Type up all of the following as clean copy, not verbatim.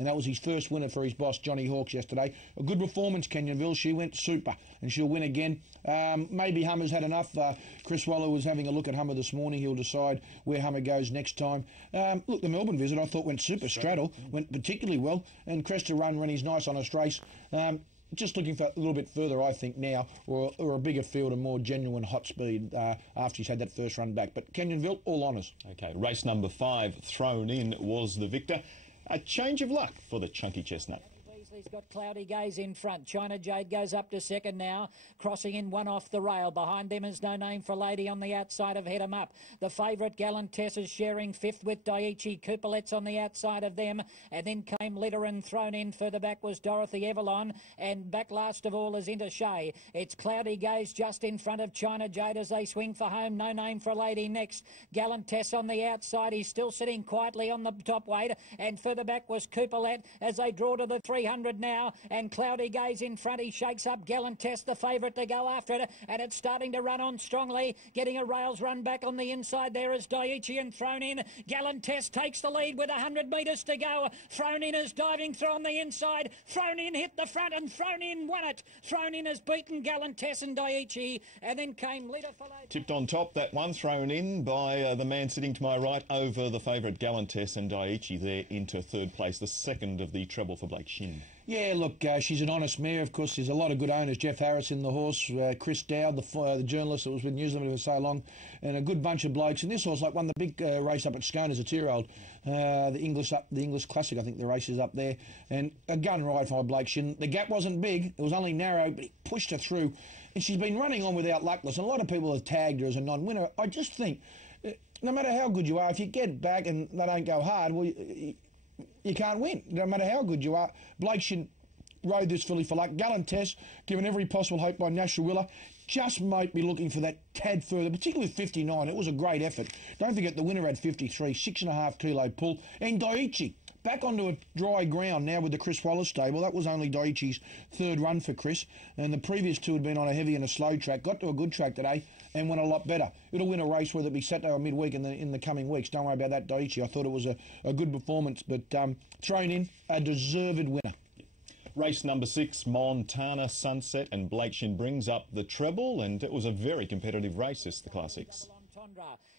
and that was his first winner for his boss, Johnny Hawkes, yesterday. A good performance, Kenyonville. She went super, and she'll win again. Maybe Hummer's had enough. Chris Waller was having a look at Hummer this morning. He'll decide where Hummer goes next time. Look, the Melbourne visit I thought went super. Straddle went particularly well, and Cresta Run ran his nice honest race. Just looking for a little bit further, I think, now, or a bigger field and more genuine hot speed after he's had that first run back. But Kenyonville, all honours. OK, race number 5 thrown in was the victor. A change of luck for the chunky chestnut. He's got Cloudy Gaze in front. China Jade goes up to second now, crossing in one off the rail. Behind them is No Name for Lady on the outside of Head 'em Up. The favourite Gallant Tess is sharing fifth with Daiichi. Coupolet's on the outside of them, and then came Litterin thrown in. Further back was Dorothy Evelyn, and back last of all is Intershea. It's Cloudy Gaze just in front of China Jade as they swing for home. No Name for Lady next. Gallant Tess on the outside. He's still sitting quietly on the top weight, and further back was Coupolet as they draw to the 300 now, and Cloudy Gaze in front. He shakes up Gallant Tess, the favourite, to go after it, and it's starting to run on strongly, getting a rails run back on the inside. There is Daiichi and thrown in. Gallant Tess takes the lead with 100 metres to go. Thrown in is diving through on the inside. Thrown in hit the front, and Thrown in won it. Thrown in has beaten Gallant Tess and Daiichi, and then came Leader for Tipped on top, that one thrown in by the man sitting to my right over the favourite Gallant Tess, and Daiichi there into third place, the second of the treble for Blake Shin. Yeah, look, she's an honest mare. Of course, there's a lot of good owners. Jeff Harris in the horse, Chris Dowd, the journalist that was with New Zealand for so long, and a good bunch of blokes. And this horse won the big race up at Scone as a 2-year-old, the English Classic, I think the race is up there. And a gun ride for Blake Shin. The gap wasn't big, it was only narrow, but he pushed her through. And she's been running on without luckless. And a lot of people have tagged her as a non-winner. I just think, no matter how good you are, if you get back and they don't go hard, well, you can't win, no matter how good you are. Blake Shin rode this filly for luck. Gallant Tess, given every possible hope by Nashua Willa, just might be looking for that tad further, particularly with 59. It was a great effort. Don't forget the winner had 53, 6.5 kilo pull. And Daiichi, back onto a dry ground now with the Chris Wallace stable. That was only Daiichi's third run for Chris, and the previous two had been on a heavy and a slow track. Got to a good track today and went a lot better. It'll win a race, whether it be Saturday or midweek in the coming weeks. Don't worry about that, Daiichi. I thought it was a good performance, but thrown in, a deserved winner. Race number 6, Montana Sunset, and Blake Shin brings up the treble, and it was a very competitive race, this, the Classics.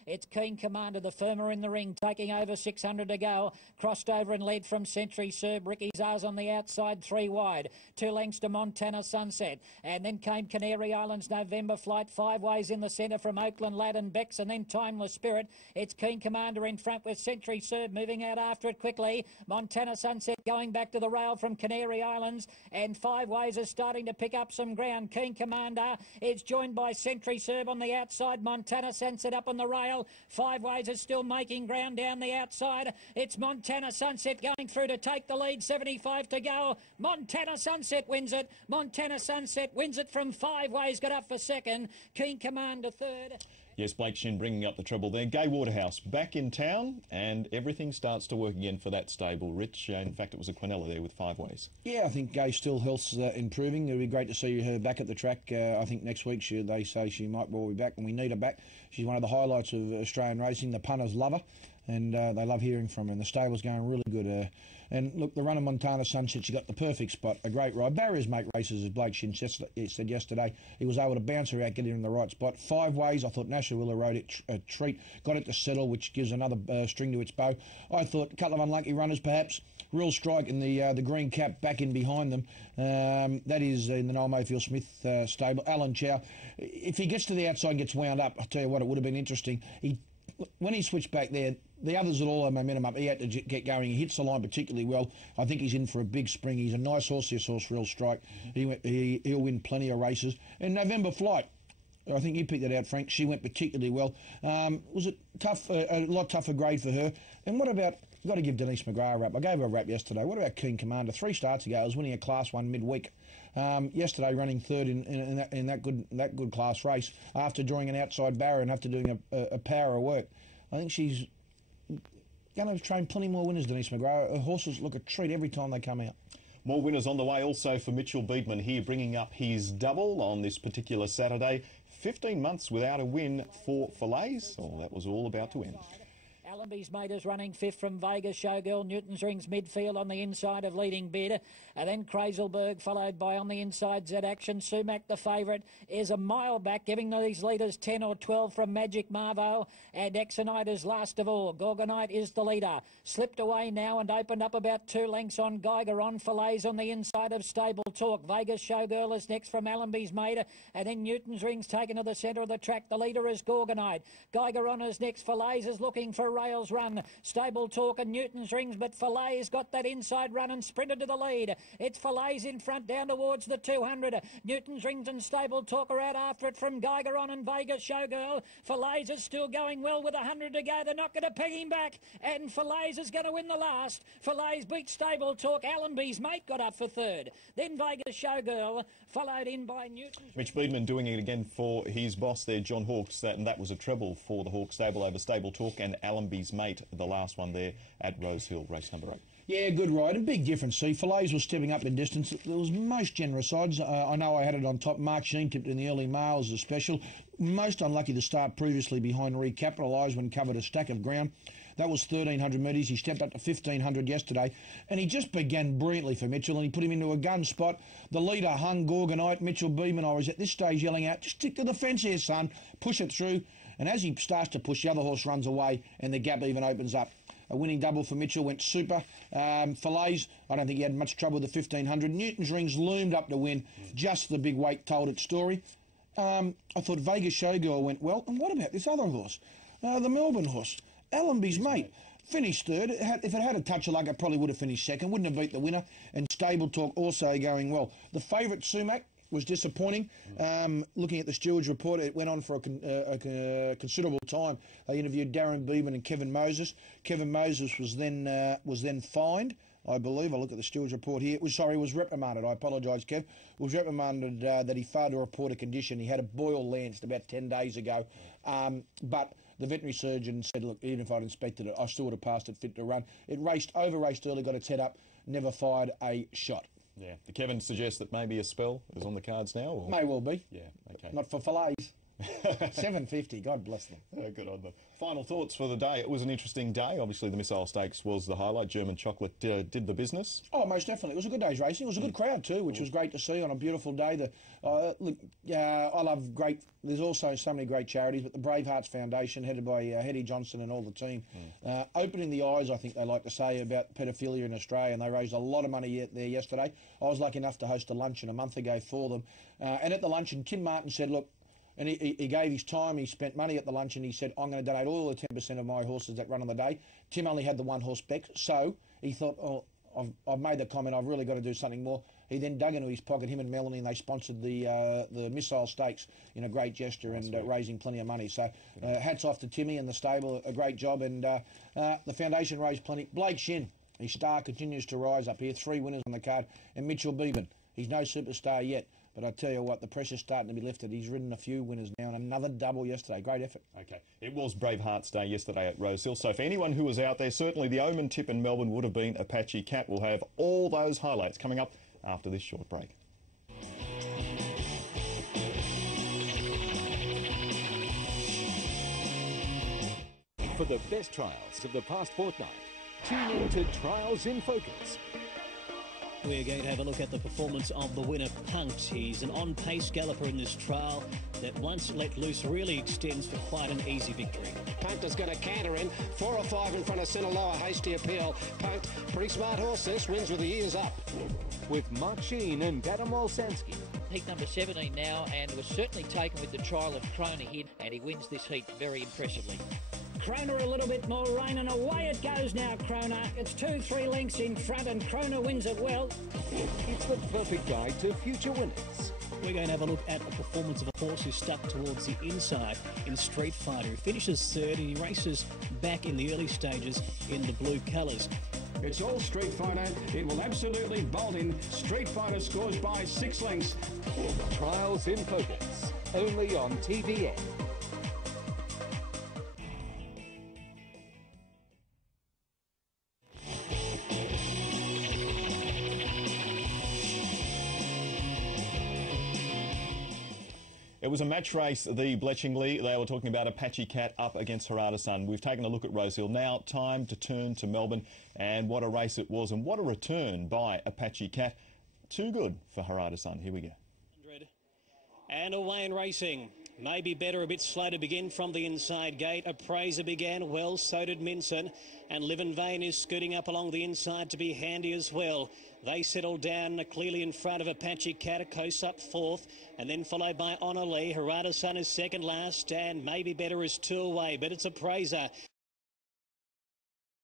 It's Keen Commander, the firmer in the ring, taking over 600 to go. Crossed over and led from Century Serb. Ricky Zars on the outside, 3 wide. 2 lengths to Montana Sunset. And then came Canary Islands November Flight, 5 ways in the centre from Oakland Lad and Bex, and then Timeless Spirit. It's Keen Commander in front with Century Serb moving out after it quickly. Montana Sunset going back to the rail from Canary Islands, and 5 ways is starting to pick up some ground. Keen Commander is joined by Century Serb on the outside. Montana Sunset up on the rail. 5 ways is still making ground down the outside. It's Montana Sunset going through to take the lead. 75 to go. Montana Sunset wins it. Montana Sunset wins it from 5 ways. Got up for second. Keen Commander third. Yes, Blake Shin bringing up the treble there. Gay Waterhouse back in town, and everything starts to work again for that stable. Rich, in fact, it was a Quinella there with 5 ways. Yeah, I think Gay still health's improving. It'll be great to see her back at the track. I think next week they say she might well be back, and we need her back. She's one of the highlights of Australian racing. The punters love her, and they love hearing from her. And the stable's going really good. And look, the run of Montana Sunset, she got the perfect spot, a great ride. Barriers make races, as Blake Shin said yesterday. He was able to bounce her out, get her in the right spot. 5 ways, I thought Nashua Willa rode it a treat, got it to settle, which gives another string to its bow. I thought a couple of unlucky runners, perhaps. Real Strike in the green cap back in behind them. That is in the Noel Mayfield Smith stable. Alan Chow, if he gets to the outside and gets wound up, I'll tell you what, it would have been interesting. When he switched back there, the others had all had momentum up. He had to get going. He hits the line particularly well. I think he's in for a big spring. He's a nice horse, this horse, Real Strike. He'll win plenty of races. And November Flight, I think you picked that out, Frank. She went particularly well. Was it tough? A lot tougher grade for her. And what about? I've got to give Denise McGrath a rap. I gave her a rap yesterday. What about Keen Commander? 3 starts ago, I was winning a Class 1 midweek. Yesterday, running third in that good class race after drawing an outside barrier and after doing a power of work. I think she's going to train plenty more winners, Denise McGrath. Her horses look a treat every time they come out. More winners on the way also for Mitchell Beedman here, bringing up his double on this particular Saturday. 15 months without a win for Fillets. Oh, that was all about to end. Allenby's Mate is running fifth from Vegas Showgirl. Newton's Rings midfield on the inside of leading bid. And then Krazelberg followed by on the inside Z Action. Sumac, the favourite, is a mile back, giving these leaders 10 or 12 from Magic Marvo. And Exonite is last of all. Gorgonite is the leader. Slipped away now and opened up about 2 lengths on Geiger on. Fillets on the inside of Stable Talk. Vegas Showgirl is next from Allenby's Mate. And then Newton's Rings taken to the centre of the track. The leader is Gorgonite. Geiger on is next. Fillets is looking for Rails Run. Stable Talk and Newton's Rings, but Fillets got that inside run and sprinted to the lead. It's Fillets in front down towards the 200. Newton's Rings and Stable Talk are out after it from Geiger on and Vegas Showgirl. Fillets is still going well with 100 to go. They're not going to peg him back, and Fillets is going to win the last. Fillets beat Stable Talk. Allenby's Mate got up for third. Then Vegas Showgirl, followed in by Newton. Mitch Beedman doing it again for his boss there, John Hawkes, and that was a treble for the Hawke stable over Stable Talk and Allenby's Mate, the last one there at Rosehill, race number 8. Yeah, good ride. A big difference. See, Fillets was stepping up in distance. It was most generous sides. I know I had it on top. Mark Sheen tipped in the early mails as a special. Most unlucky to start previously behind Recapitalised when covered a stack of ground. That was 1,300 metres. He stepped up to 1,500 yesterday, and he just began brilliantly for Mitchell, and he put him into a gun spot. The leader hung Gorgonite. Mitchell Beeman, I was at this stage yelling out, just stick to the fence here, son. Push it through. And as he starts to push, the other horse runs away, and the gap even opens up. A winning double for Mitchell went super. Fillets, I don't think he had much trouble with the 1,500. Newton's Rings loomed up to win. Just the big weight told its story. I thought Vegas Showgirl went well. And what about this other horse? The Melbourne horse, Allenby's Mate. Finished third. If it had a touch of luck, it probably would have finished second. Wouldn't have beat the winner. And Stable Talk also going well. The favourite, Sumac, was disappointing. Looking at the steward's report, it went on for a considerable time. They interviewed Darren Beeman and Kevin Moses. Kevin Moses was then fined, I believe. I look at the steward's report here. It was reprimanded. I apologise, Kev. It was reprimanded that he failed to report a condition. He had a boil lanced about 10 days ago. But the veterinary surgeon said, look, even if I'd inspected it, I still would have passed it fit to run. It over-raced early, got its head up, never fired a shot. Yeah. Did Kevin suggest that maybe a spell is on the cards now? Or? May well be. Yeah, okay. Not for Fillets. 750, God bless them. Oh, good on them. Final thoughts for the day. It was an interesting day. Obviously, the Missile Stakes was the highlight. German Chocolate did the business. Oh, most definitely. It was a good day's racing. It was a good crowd too, which was great to see on a beautiful day. I love great... There's also so many great charities, but the Bravehearts Foundation, headed by Hetty Johnson and all the team, opening the eyes, I think they like to say, about paedophilia in Australia, and they raised a lot of money there yesterday. I was lucky enough to host a luncheon a month ago for them. And at the luncheon, Tim Martin said, look, and he gave his time, he spent money at the luncheon, he said, I'm going to donate all the 10% of my horses that run on the day. Tim only had the one horse spec, so he thought, oh, I've made the comment, I've really got to do something more. He then dug into his pocket, him and Melanie, and they sponsored the Missile Stakes in a great gesture and raising plenty of money. So hats off to Timmy and the stable, a great job. And the foundation raised plenty. Blake Shin, his star continues to rise up here. 3 winners on the card. And Mitchell Beeman, he's no superstar yet. But I tell you what, the pressure's starting to be lifted. He's ridden a few winners now and another double yesterday. Great effort. Okay. It was Bravehearts Day yesterday at Rosehill. So for anyone who was out there, certainly the Omen tip in Melbourne would have been Apache Cat. We'll have all those highlights coming up after this short break. For the best trials of the past fortnight, tune in to Trials in Focus. We're going to have a look at the performance of the winner, Punked. He's an on-pace galloper in this trial that once let loose really extends for quite an easy victory. Punked has got a canter in, 4 or 5 in front of Centre Lower, Hasty Appeal. Punked, pretty smart horse this, wins with the ears up. With Mark Sheen and Adam Olsanski. Heat number 17 now, and was certainly taken with the trial of Krona here, and he wins this heat very impressively. Krona a little bit more rain, and away it goes now, Krona. It's 2-3 lengths in front, and Krona wins it well. It's the perfect guide to future winners. We're going to have a look at the performance of a horse who's stuck towards the inside in Street Fighter. He finishes third, and he races back in the early stages in the blue colours. It's all Street Fighter. It will absolutely bolt in. Street Fighter scores by 6 lengths. Trials in Focus, only on TVN. It was a match race, the Bletchingly. They were talking about Apache Cat up against Harada Sun. We've taken a look at Rosehill. Now time to turn to Melbourne, and what a race it was, and what a return by Apache Cat. Too good for Harada Sun. Here we go. And away in racing. Maybe better, a bit slow to begin from the inside gate. Appraiser began well, so did Minson. And Live in Vain is scooting up along the inside to be handy as well. They settle down clearly in front of Apache Cat, close up fourth, and then followed by Honor Lee. Harada Sun is second last, and Maybe Better is two away, but it's Appraiser.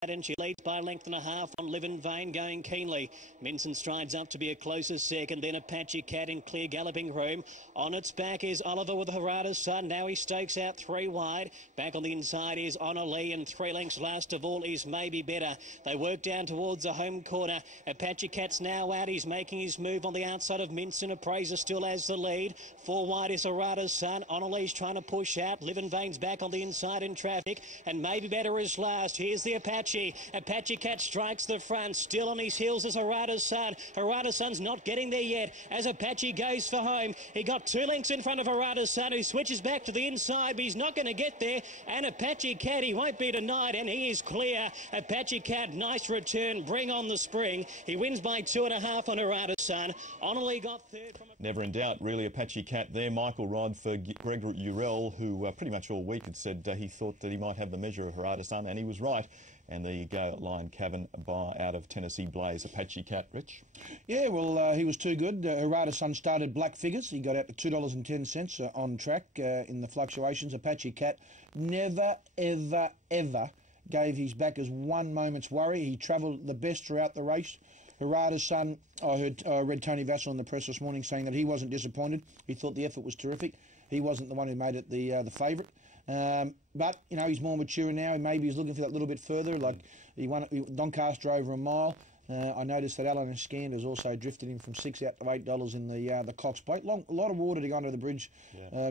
And she leads by a length and a half on Live in Vain, going keenly. Minson strides up to be a closer second, then Apache Cat in clear galloping room. On its back is Oliver with Harada Sun. Now he stakes out three wide. Back on the inside is Honor Lee, and 3 lengths last of all is Maybe Better. They work down towards the home corner. Apache Cat's now out. He's making his move on the outside of Minson. Appraiser still has the lead. 4 wide is Harada Sun. Honor Lee's trying to push out. Live in Vain's back on the inside in traffic, and Maybe Better is last. Here's the Apache. Apache Cat strikes the front. Still on his heels is Harada Sun. Harada Sun's not getting there yet as Apache goes for home. He got 2 lengths in front of Harada Sun, who switches back to the inside, but he's not going to get there. And Apache Cat, he won't be denied, and he is clear. Apache Cat, nice return. Bring on the spring. He wins by 2.5 on Harada Sun. Only got third from... Never in doubt, really, Apache Cat there. Michael Rod for Greg Urell, who pretty much all week had said he thought that he might have the measure of Harada Sun, and he was right. And there you go, Lion Cavern out of Tennessee Blaze. Apache Cat, Rich? Yeah, well, he was too good. Harada Sun started black figures. He got out to $2.10 on track in the fluctuations. Apache Cat never, ever, ever gave his backers one moment's worry. He travelled the best throughout the race. Harada Sun, I read Tony Vassell in the press this morning saying that he wasn't disappointed. He thought the effort was terrific. He wasn't the one who made it the favourite. But, you know, he's more mature now. Maybe he's looking for that little bit further. Like, Doncaster over a mile. I noticed that Alan Scander's also drifted him from $6 out to $8 in the Cox Plate. A lot of water to go under the bridge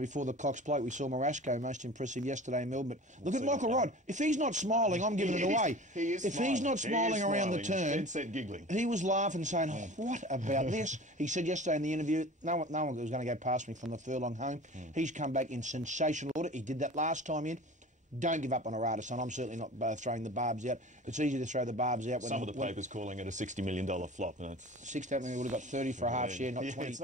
before the Cox Plate. We saw Marasco, most impressive yesterday in Melbourne. But look at Michael Rod. If he's not smiling, I'm giving it away. He's not smiling around the turn, giggling. He was laughing, saying, what about this? He said yesterday in the interview, no one was going to go past me from the furlong home. He's come back in sensational order. He did that last time in. Don't give up on Harada Sun. I'm certainly not throwing the barbs out. It's easy to throw the barbs out. Some of the papers calling it a $60 million flop. $60 million would have got 30 for a half share, not 20.